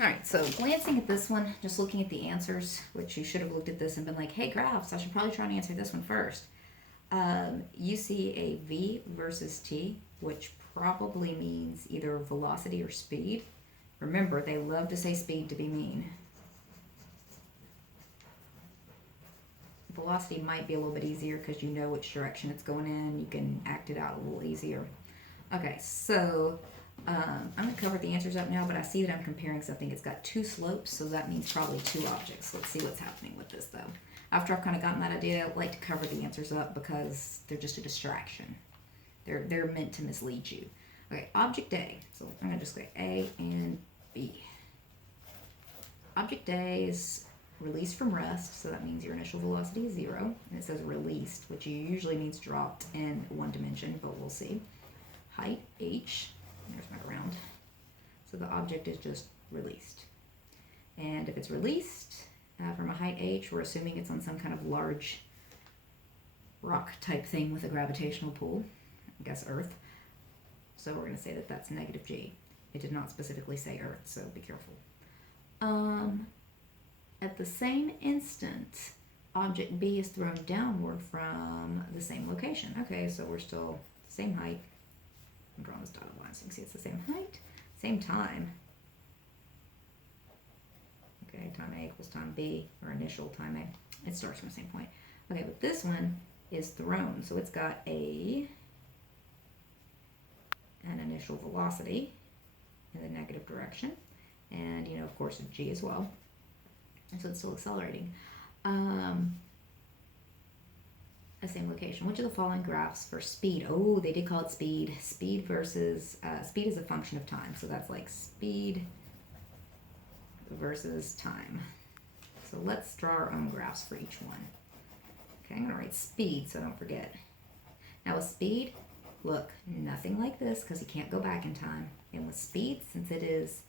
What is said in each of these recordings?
All right, so glancing at this one, just looking at the answers, which you should have looked at this and been like, hey, graphs, I should probably try and answer this one first. You see a v versus t, which probably means either velocity or speed. Remember, they love to say speed to be mean. Velocity might be a little bit easier because you know which direction it's going in. You can act it out a little easier. Okay, so I'm going to cover the answers up now, but I see that I'm comparing something. It's got two slopes, so that means probably two objects. Let's see what's happening with this, though. After I've kind of gotten that idea, I like to cover the answers up because they're just a distraction. They're meant to mislead you. Okay, object A. So I'm going to just say A and B. Object A is released from rest, so that means your initial velocity is 0. And it says released, which usually means dropped in one dimension, but we'll see. Height, h. There's my ground. So the object is just released. And if it's released from a height h, we're assuming it's on some kind of large rock type thing with a gravitational pull. I guess Earth. So we're going to say that that's negative g. It did not specifically say Earth, so be careful. At the same instant, object B is thrown downward from the same location. Okay, so we're still same height. I'm drawing this dotted line so you can see it's the same height, same time. Okay, time A equals time B, or initial time A. It starts from the same point. Okay, but this one is thrown, so it's got an initial velocity in the negative direction, and of course a g as well. And so it's still accelerating. The same location. Which of the following graphs for speed? Oh, they did call it speed. Speed versus, speed is a function of time. So that's like speed versus time. So let's draw our own graphs for each one. Okay, I'm going to write speed so I don't forget. Now with speed, look, nothing like this because you can't go back in time. And with speed, since it is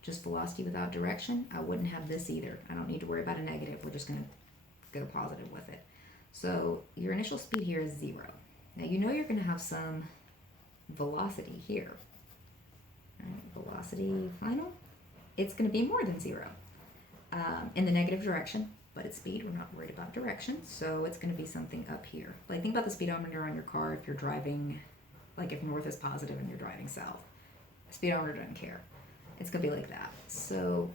just velocity without direction, I wouldn't have this either. I don't need to worry about a negative. We're just going to go positive with it. So your initial speed here is 0. Now you know you're going to have some velocity here. Right? Velocity final, it's going to be more than 0 in the negative direction, but at speed we're not worried about direction, so it's going to be something up here. Like think about the speedometer on your car if you're driving, like if north is positive and you're driving south. The speedometer doesn't care. It's going to be like that. So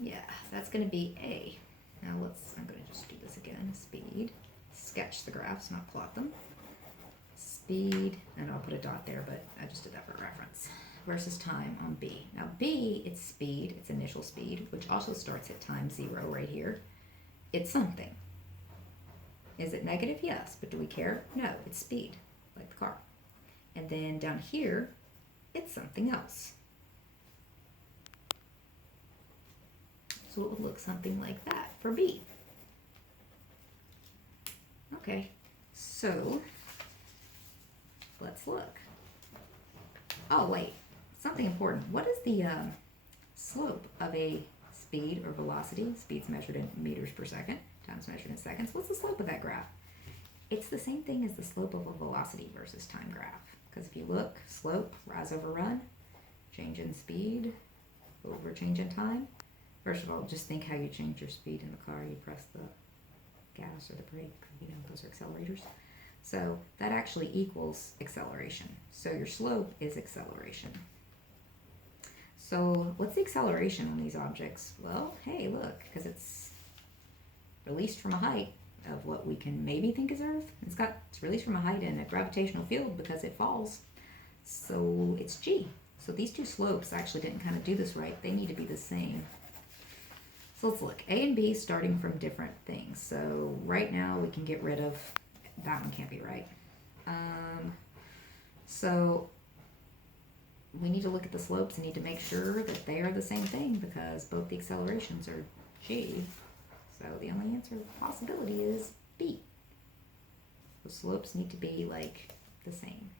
yeah, that's going to be A. Now I'm going to just do this again. Speed, sketch the graphs, not plot them. Speed, and I'll put a dot there, but I just did that for reference. Versus time on B. Now B, it's speed, it's initial speed, which also starts at time 0 right here. It's something. Is it negative? Yes, but do we care? No, it's speed, like the car. And then down here, it's something else. So it would look something like that for B. Okay, so let's look. Oh wait, something important. What is the slope of a speed or velocity? Speed's measured in meters per second, time's measured in seconds. What's the slope of that graph? It's the same thing as the slope of a velocity versus time graph. Because if you look, slope, rise over run, change in speed over change in time. First of all, just think how you change your speed in the car. You press the gas or the brake, those are accelerators. So that actually equals acceleration. So your slope is acceleration. So what's the acceleration on these objects? Well, hey, look, because it's released from a height of what we can maybe think is Earth. It's released from a height in a gravitational field because it falls. So it's g. So these two slopes actually didn't kind of do this right. They need to be the same. So let's look. A and B starting from different things. So right now we can get rid of, that one can't be right. So we need to look at the slopes and need to make sure that they are the same thing because both the accelerations are g. So the only answer possibility is B. The slopes need to be like the same.